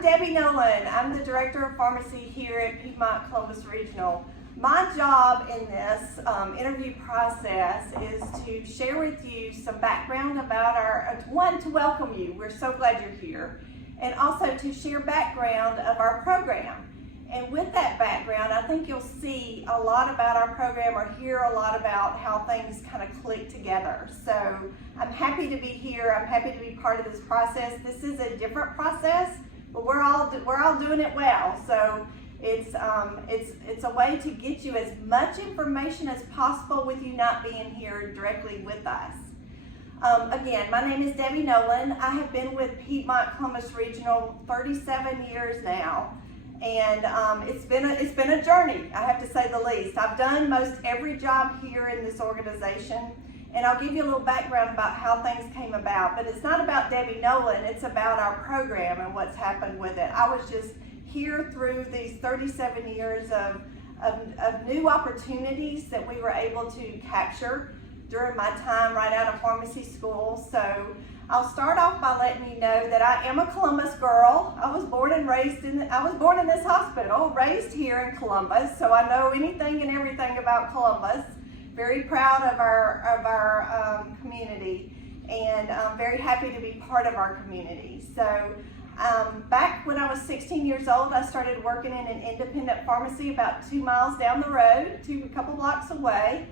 I'm Debbie Nolan. I'm the Director of Pharmacy here at Piedmont Columbus Regional. My job in this interview process is to share with you some background about to welcome you. We're so glad you're here. And also to share background of our program. And with that background, I think you'll see a lot about our program or hear a lot about how things kind of click together. So I'm happy to be here. I'm happy to be part of this process. This is a different process, but we're all doing it well. So it's a way to get you as much information as possible with you not being here directly with us. Again, my name is Debbie Nolan. I have been with Piedmont Columbus Regional 37 years now. And it's been a journey, I have to say the least. I've done most every job here in this organization, and I'll give you a little background about how things came about. But it's not about Debbie Nolan, it's about our program and what's happened with it. I was just here through these 37 years of new opportunities that we were able to capture during my time right out of pharmacy school. So I'll start off by letting you know that I am a Columbus girl. I was born in this hospital, raised here in Columbus, so I know anything and everything about Columbus. Very proud of our community, and I'm very happy to be part of our community. So back when I was 16 years old, I started working in an independent pharmacy about 2 miles down the road, a couple blocks away.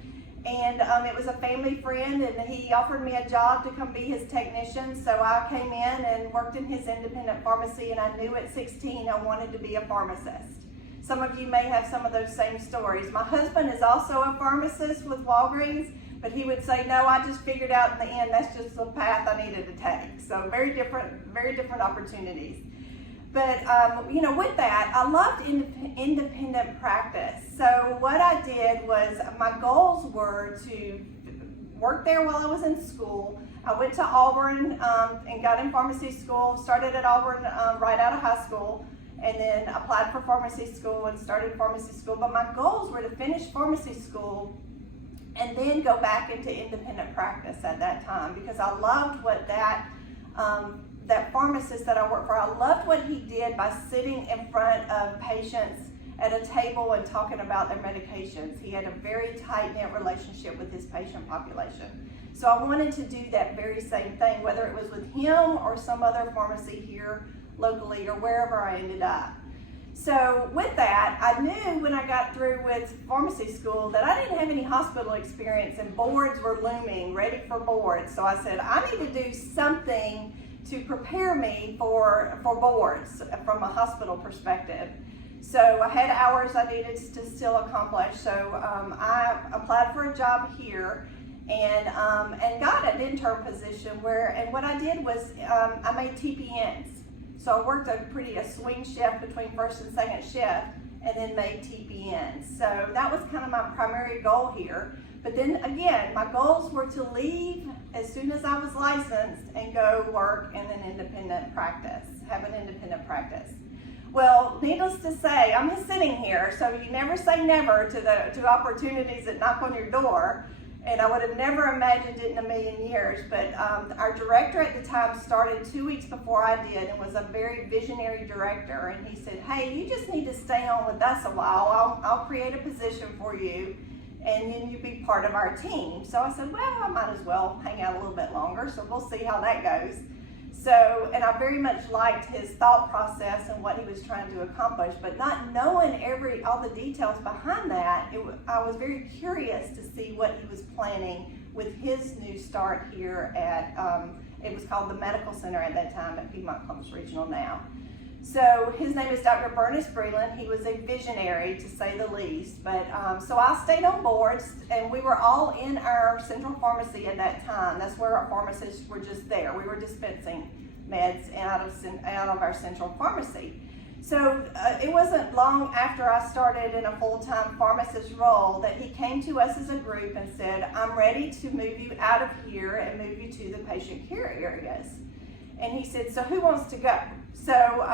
And it was a family friend, and he offered me a job to come be his technician. So I came in and worked in his independent pharmacy, and I knew at 16 I wanted to be a pharmacist. Some of you may have some of those same stories. My husband is also a pharmacist with Walgreens, but he would say, no, I just figured out in the end that's just the path I needed to take. So very different opportunities. But, with that, I loved independent practice. So what I did was, my goals were to work there while I was in school. I went to Auburn and got in pharmacy school, started at Auburn right out of high school, and then applied for pharmacy school and started pharmacy school. But my goals were to finish pharmacy school and then go back into independent practice at that time, because I loved what that pharmacist that I worked for, I loved what he did by sitting in front of patients at a table and talking about their medications. He had a very tight-knit relationship with his patient population. So I wanted to do that very same thing, whether it was with him or some other pharmacy here locally or wherever I ended up. So with that, I knew when I got through with pharmacy school that I didn't have any hospital experience, and boards were looming, ready for boards. So I said, I need to do something to prepare me for boards from a hospital perspective. So I had hours I needed to still accomplish. So I applied for a job here and got an intern position and what I did was I made TPNs. So I worked a swing shift between first and second shift, and then made TPNs. So that was kind of my primary goal here. But then again, my goals were to leave as soon as I was licensed and go work in an independent practice, have an independent practice. Well, needless to say, I'm sitting here, so you never say never to opportunities that knock on your door. And I would have never imagined it in a million years, but our director at the time started 2 weeks before I did, and was a very visionary director. And he said, hey, you just need to stay on with us a while. I'll create a position for you, and then you be part of our team. So I said, well, I might as well hang out a little bit longer, so we'll see how that goes. So, and I very much liked his thought process and what he was trying to accomplish, but not knowing all the details behind that, I was very curious to see what he was planning with his new start here at, it was called the Medical Center at that time at Piedmont Columbus Regional now. So his name is Dr. Bernice Breland. He was a visionary, to say the least. But so I stayed on boards, and we were all in our central pharmacy at that time. That's where our pharmacists were just there. We were dispensing meds out of our central pharmacy. So it wasn't long after I started in a full-time pharmacist role that he came to us as a group and said, I'm ready to move you out of here and move you to the patient care areas. And he said, so who wants to go? So,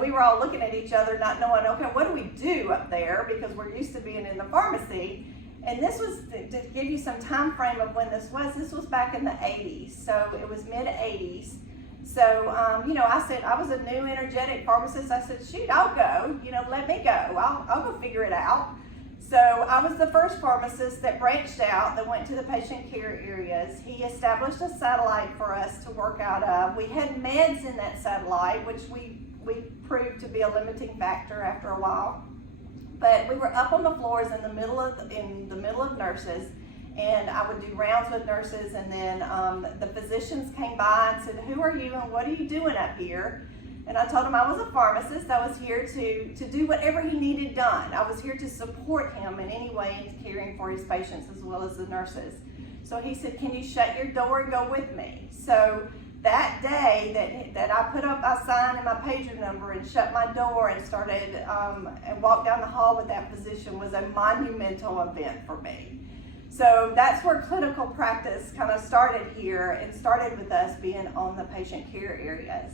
we were all looking at each other, not knowing, okay, what do we do up there? Because we're used to being in the pharmacy. And this was, to give you some time frame of when this was back in the 80s. So it was mid 80s. So, I said, I was a new energetic pharmacist. I said, shoot, I'll go, let me go. I'll go figure it out. So I was the first pharmacist that branched out, that went to the patient care areas. He established a satellite for us to work out of. We had meds in that satellite, which we proved to be a limiting factor after a while. But we were up on the floors in the middle of nurses, and I would do rounds with nurses, and then the physicians came by and said, who are you and what are you doing up here? And I told him I was a pharmacist. I was here to do whatever he needed done. I was here to support him in any way in caring for his patients as well as the nurses. So he said, can you shut your door and go with me? So that day that I put up my sign and my pager number and shut my door and started and walked down the hall with that physician was a monumental event for me. So that's where clinical practice kind of started here, and started with us being on the patient care areas.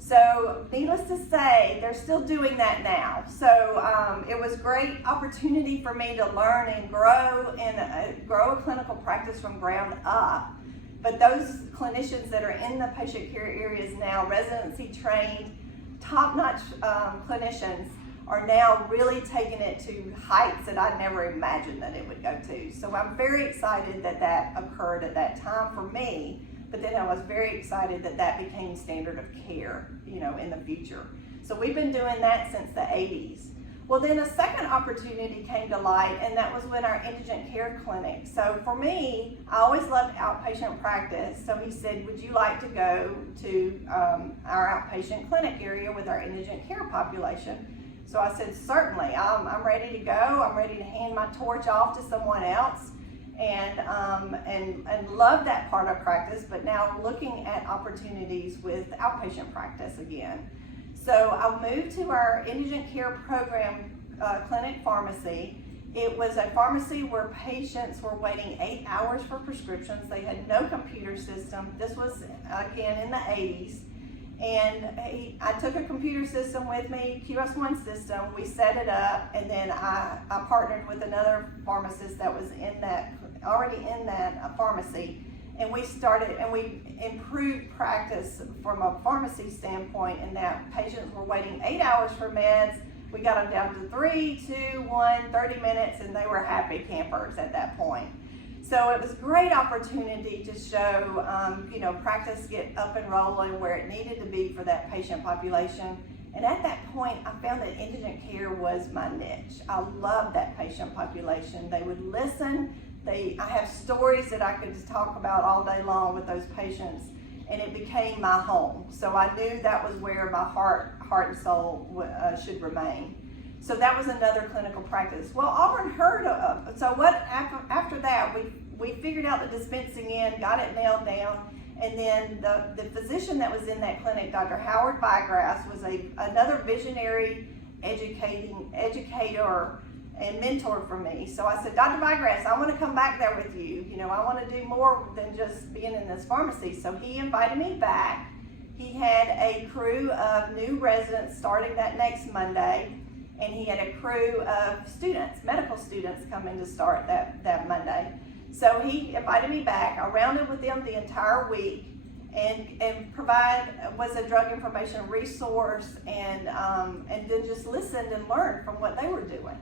So needless to say, they're still doing that now. So it was a great opportunity for me to learn and grow a clinical practice from ground up. But those clinicians that are in the patient care areas now, residency trained, top-notch clinicians, are now really taking it to heights that I never imagined that it would go to. So I'm very excited that that occurred at that time for me. But then I was very excited that that became standard of care, in the future. So we've been doing that since the 80s. Well, then a second opportunity came to light, and that was when our indigent care clinic. So for me, I always loved outpatient practice. So he said, would you like to go to our outpatient clinic area with our indigent care population? So I said, certainly, I'm ready to go. I'm ready to hand my torch off to someone else. And love that part of practice, but now looking at opportunities with outpatient practice again. So I moved to our indigent care program clinic pharmacy. It was a pharmacy where patients were waiting 8 hours for prescriptions. They had no computer system. This was, again, in the 80s. And I took a computer system with me, QS1 system. We set it up, and then I partnered with another pharmacist that was already in that pharmacy. And we improved practice from a pharmacy standpoint, in that patients were waiting 8 hours for meds. We got them down to 3, 2, 1, 30 minutes, and they were happy campers at that point. So it was a great opportunity to show, practice get up and rolling where it needed to be for that patient population. And at that point, I found that indigent care was my niche. I loved that patient population. They would listen. I have stories that I could just talk about all day long with those patients, and it became my home. So I knew that was where my heart and soul should remain. So that was another clinical practice. Well, Auburn heard of, so what, after that, we figured out the dispensing in, got it nailed down, and then the physician that was in that clinic, Dr. Howard Bygrass, was another visionary educator and mentor for me. So I said, Dr. Bygrass, I want to come back there with you. I want to do more than just being in this pharmacy. So he invited me back. He had a crew of new residents starting that next Monday, and he had a crew of students, medical students, coming to start that Monday. So he invited me back. I rounded with them the entire week and was a drug information resource, and then just listened and learned from what they were doing.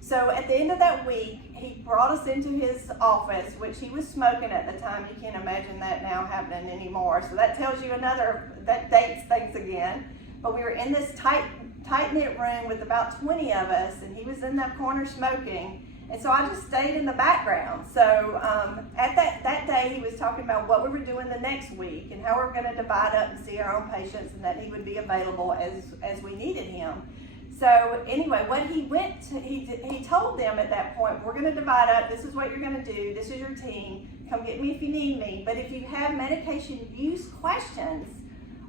So at the end of that week, he brought us into his office, which he was smoking at the time. You can't imagine that now happening anymore. So that tells you that dates things again. But we were in this tight-knit room with about 20 of us, and he was in that corner smoking. And so I just stayed in the background. So at that day, he was talking about what we were doing the next week and how we were going to divide up and see our own patients, and that he would be available as we needed him. So anyway, he told them at that point, we're going to divide up. This is what you're going to do. This is your team. Come get me if you need me. But if you have medication use questions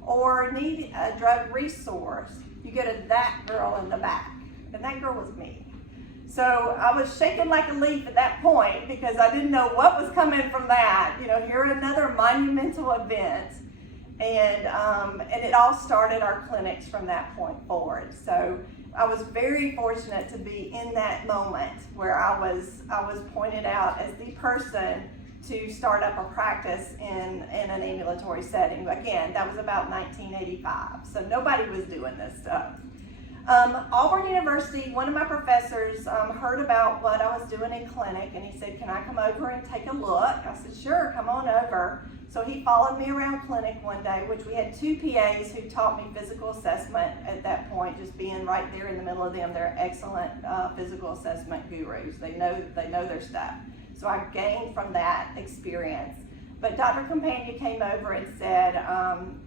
or need a drug resource, you go to that girl in the back. And that girl was me. So I was shaking like a leaf at that point, because I didn't know what was coming from that. Here another monumental event. And it all started our clinics from that point forward. So I was very fortunate to be in that moment where I was pointed out as the person to start up a practice in an ambulatory setting. Again, that was about 1985, so nobody was doing this stuff. Auburn University, one of my professors heard about what I was doing in clinic, and he said, can I come over and take a look? I said, sure, come on over. So he followed me around clinic one day, which we had 2 PAs who taught me physical assessment at that point, just being right there in the middle of them. They're excellent physical assessment gurus. They know their stuff. So I gained from that experience. But Dr. Campagna came over and said,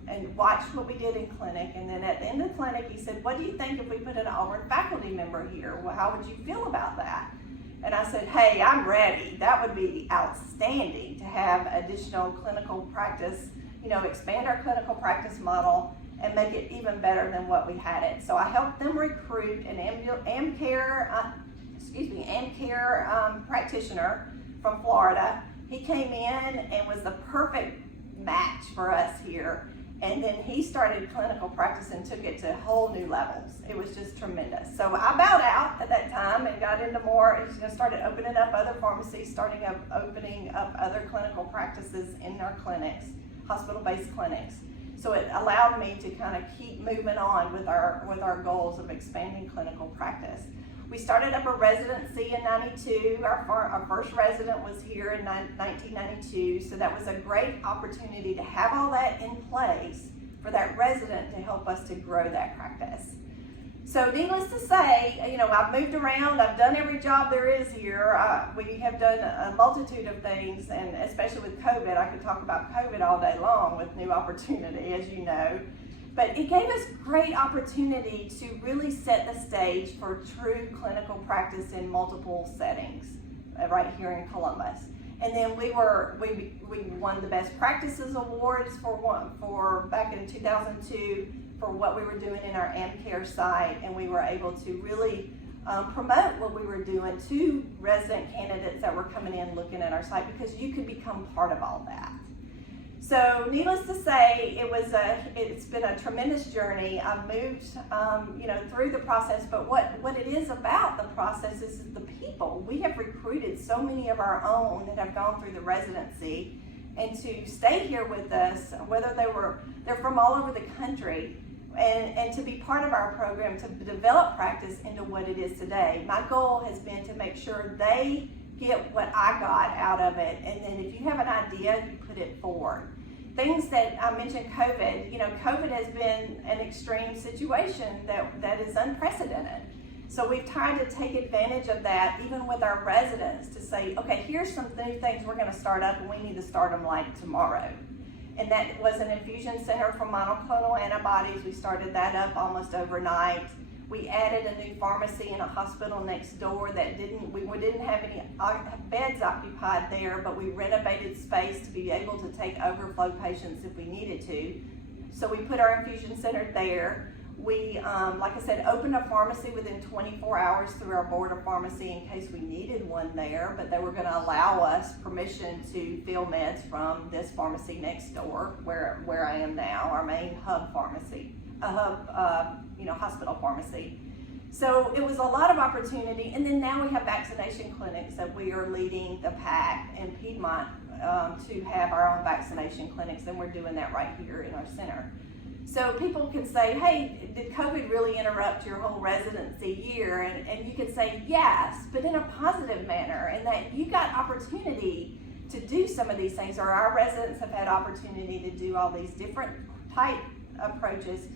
and watched what we did in clinic, and then at the end of the clinic, he said, what do you think if we put an Auburn faculty member here? Well, how would you feel about that? And I said, hey, I'm ready. That would be outstanding to have additional clinical practice, expand our clinical practice model and make it even better than what we had it. So I helped them recruit an AmCare practitioner from Florida. He came in and was the perfect match for us here. And then he started clinical practice and took it to whole new levels. It was just tremendous. So I bowed out at that time and got into more, started opening up other pharmacies, opening up other clinical practices in our clinics, hospital-based clinics. So it allowed me to kind of keep moving on with our goals of expanding clinical practice. We started up a residency in 92. Our first resident was here in 1992, so that was a great opportunity to have all that in place for that resident to help us to grow that practice. So needless to say, I've moved around, I've done every job there is here. We have done a multitude of things, and especially with COVID, I could talk about COVID all day long with new opportunity, as you know. But it gave us great opportunity to really set the stage for true clinical practice in multiple settings right here in Columbus. And then we won the Best Practices Awards for back in 2002 for what we were doing in our AmCare site, and we were able to really promote what we were doing to resident candidates that were coming in looking at our site, because you could become part of all that. So needless to say, it's been a tremendous journey. I've moved through the process, but what it is about the process is the people. We have recruited so many of our own that have gone through the residency, and to stay here with us, whether they're from all over the country, and to be part of our program to develop practice into what it is today. My goal has been to make sure they get what I got out of it, and then if you have an idea, you put it forward. Things that I mentioned, COVID, COVID has been an extreme situation that is unprecedented. So we've tried to take advantage of that, even with our residents, to say, okay, here's some new things we're going to start up, and we need to start them like tomorrow. And that was an infusion center for monoclonal antibodies. We started that up almost overnight. We added a new pharmacy in a hospital next door that we didn't have any beds occupied there, but we renovated space to be able to take overflow patients if we needed to. So we put our infusion center there. We, like I said, opened a pharmacy within 24 hours through our board of pharmacy in case we needed one there, but they were going to allow us permission to fill meds from this pharmacy next door, where I am now, our main hub pharmacy, hospital pharmacy. So it was a lot of opportunity, and then now we have vaccination clinics that we are leading the pack in Piedmont to have our own vaccination clinics, and we're doing that right here in our center. So people can say, hey, did COVID really interrupt your whole residency year? And you can say yes, but in a positive manner, and that you got opportunity to do some of these things, or our residents have had opportunity to do all these different type approaches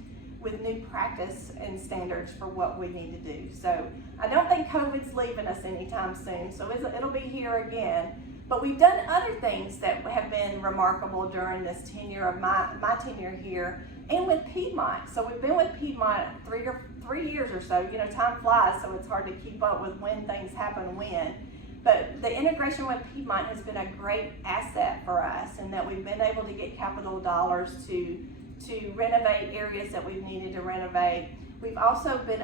with new practice and standards for what we need to do. So I don't think COVID's leaving us anytime soon, so it'll be here again. But we've done other things that have been remarkable during this tenure of my tenure here, and with Piedmont. So we've been with Piedmont 3 years or so. Time flies, so it's hard to keep up with when things happen when. But the integration with Piedmont has been a great asset for us, and that we've been able to get capital dollars to renovate areas that we've needed to renovate. We've also been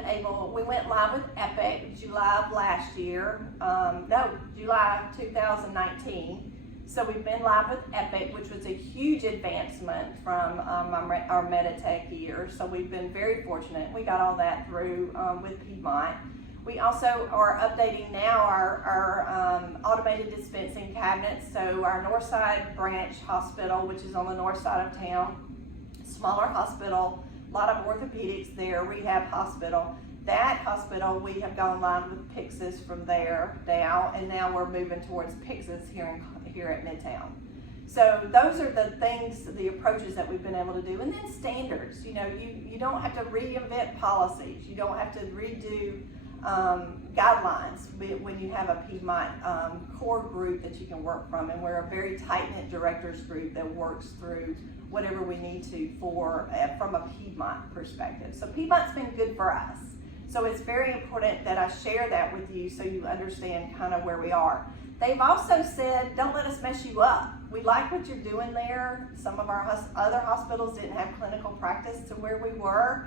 we went live with Epic July of last year, July 2019. So we've been live with Epic, which was a huge advancement from our Meditech year. So we've been very fortunate. We got all that through with Piedmont. We also are updating now our automated dispensing cabinets. So our Northside Branch Hospital, which is on the north side of town, smaller hospital, a lot of orthopedics there, rehab hospital. That hospital, we have gone live with Pyxis from there now, and now we're moving towards Pyxis here at Midtown. So those are the things, the approaches that we've been able to do. And then standards, you know, you don't have to reinvent policies. You don't have to redo guidelines when you have a Piedmont core group that you can work from. And we're a very tight-knit directors group that works through whatever we need to from a Piedmont perspective. So Piedmont's been good for us. So it's very important that I share that with you so you understand kind of where we are. They've also said, don't let us mess you up. We like what you're doing there. Some of our other hospitals didn't have clinical practice to where we were.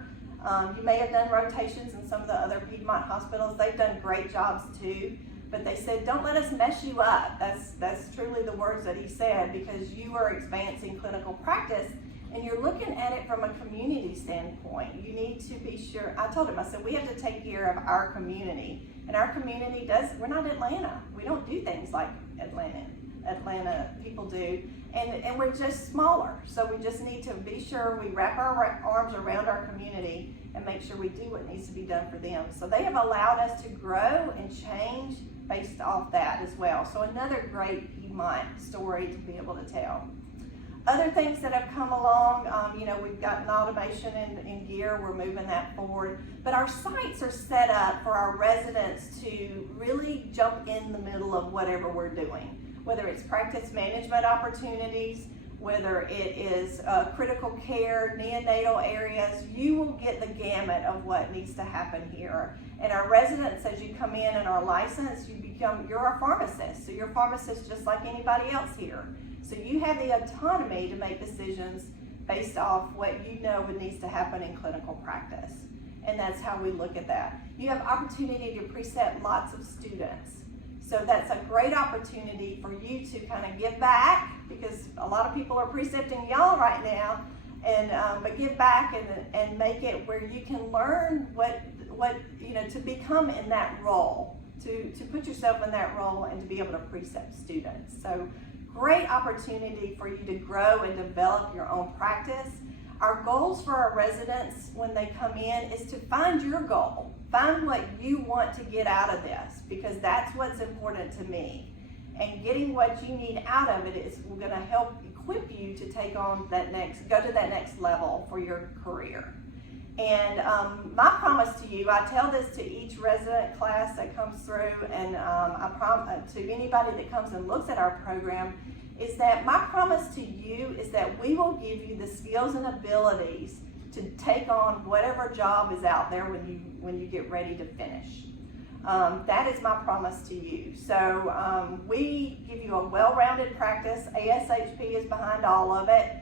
You may have done rotations in some of the other Piedmont hospitals. They've done great jobs too. But they said, don't let us mess you up. That's truly the words that he said, because you are advancing clinical practice and you're looking at it from a community standpoint. You need to be sure. I told him, I said, we have to take care of our community. And our community we're not Atlanta. We don't do things like Atlanta people do. And we're just smaller. So we just need to be sure we wrap our arms around our community and make sure we do what needs to be done for them. So they have allowed us to grow and change based off that as well. So another great Piedmont story to be able to tell. Other things that have come along, we've gotten automation in gear, we're moving that forward. But our sites are set up for our residents to really jump in the middle of whatever we're doing. Whether it's practice management opportunities, whether it is critical care, neonatal areas, you will get the gamut of what needs to happen here. And our residents, as you come in and are licensed, you're a pharmacist. So you're a pharmacist just like anybody else here. So you have the autonomy to make decisions based off what you know needs to happen in clinical practice. And that's how we look at that. You have opportunity to precept lots of students. So that's a great opportunity for you to kind of give back, because a lot of people are precepting y'all right now, but give back and make it where you can learn what to become in that role, to put yourself in that role and to be able to precept students. So great opportunity for you to grow and develop your own practice. Our goals for our residents when they come in is to find your goal. Find what you want to get out of this, because that's what's important to me. And getting what you need out of it is going to help equip you to take on go to that next level for your career. And my promise to you, I tell this to each resident class that comes through, and I promise to anybody that comes and looks at our program, is that my promise to you is that we will give you the skills and abilities to take on whatever job is out there when you get ready to finish. That is my promise to you. So we give you a well-rounded practice. ASHP is behind all of it.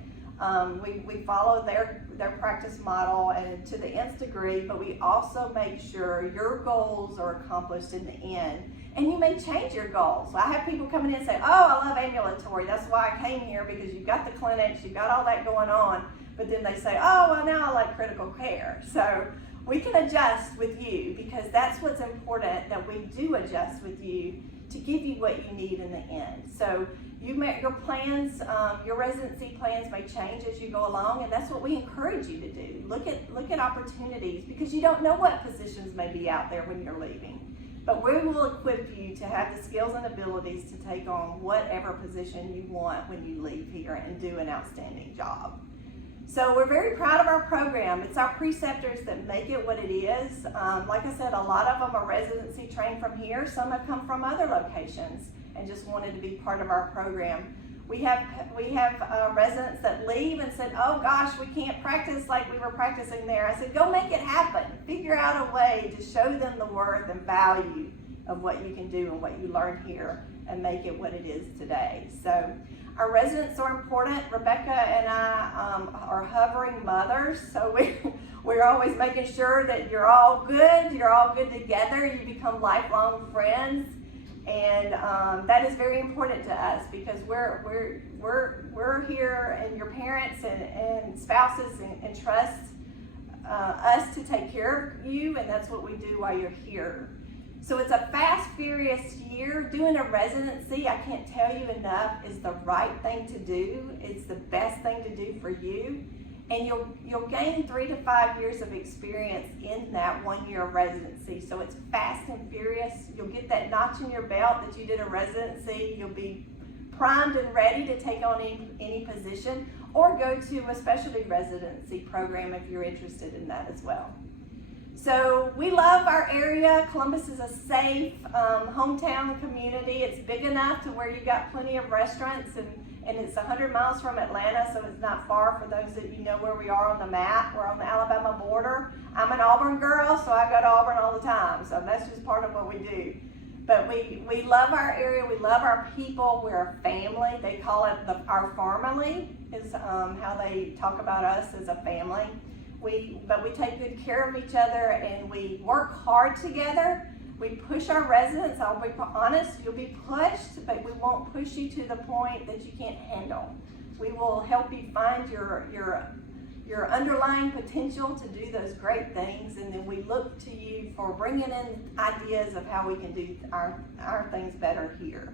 We follow their practice model and to the nth degree, but we also make sure your goals are accomplished in the end. And you may change your goals. I have people coming in and say, oh, I love ambulatory. That's why I came here, because you've got the clinics, you've got all that going on. But then they say, oh, well, now I like critical care. So we can adjust with you, because that's what's important, that we do adjust with you to give you what you need in the end. So your plans, your residency plans may change as you go along, and that's what we encourage you to do. Look at opportunities, because you don't know what positions may be out there when you're leaving. But we will equip you to have the skills and abilities to take on whatever position you want when you leave here and do an outstanding job. So we're very proud of our program. It's our preceptors that make it what it is. Like I said, a lot of them are residency trained from here. Some have come from other locations and just wanted to be part of our program. We have residents that leave and said, oh gosh, we can't practice like we were practicing there. I said, go make it happen. Figure out a way to show them the worth and value of what you can do and what you learned here, and make it what it is today. So our residents are important. Rebecca and I are hovering mothers, so we're always making sure that you're all good together, you become lifelong friends. And that is very important to us, because we're here, and your parents and spouses and trust us to take care of you, and that's what we do while you're here. So it's a fast, furious year. Doing a residency, I can't tell you enough, is the right thing to do. It's the best thing to do for you. And you'll gain 3 to 5 years of experience in that 1 year of residency. So it's fast and furious. You'll get that notch in your belt that you did a residency. You'll be primed and ready to take on any position, or go to a specialty residency program if you're interested in that as well. So we love our area. Columbus is a safe hometown community. It's big enough to where you got plenty of restaurants, and it's 100 miles from Atlanta, so it's not far for those that you know where we are on the map. We're on the Alabama border. I'm an Auburn girl, so I go to Auburn all the time, so that's just part of what we do. But we love our area. We love our people. We're a family. They call it our family is how they talk about us as a family. But we take good care of each other, and we work hard together. We push our residents. I'll be honest, you'll be pushed, but we won't push you to the point that you can't handle. We will help you find your underlying potential to do those great things, and then we look to you for bringing in ideas of how we can do our things better here.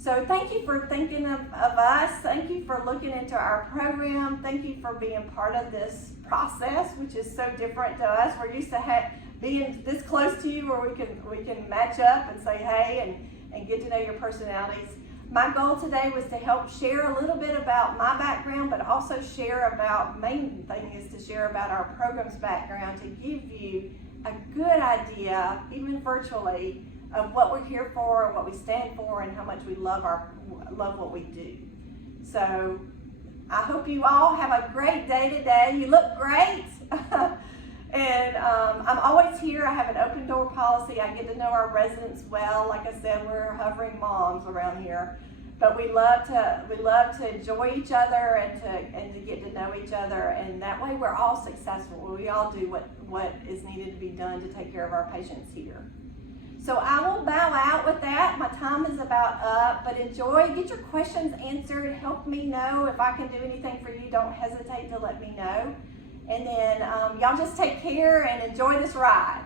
So thank you for thinking of us. Thank you for looking into our program. Thank you for being part of this process, which is so different to us. We're used to being this close to you where we can match up and say hey and get to know your personalities. My goal today was to help share a little bit about my background, but also share about, main thing is to share about our program's background, to give you a good idea, even virtually, of what we're here for, what we stand for, and how much we love what we do. So I hope you all have a great day today. You look great. And I'm always here. I have an open door policy. I get to know our residents well. Like I said, we're hovering moms around here. But we love to enjoy each other and to get to know each other. And that way we're all successful. We all do what is needed to be done to take care of our patients here. So I will bow out with that. My time is about up, but enjoy. Get your questions answered. Help me know if I can do anything for you. Don't hesitate to let me know. And then y'all just take care and enjoy this ride.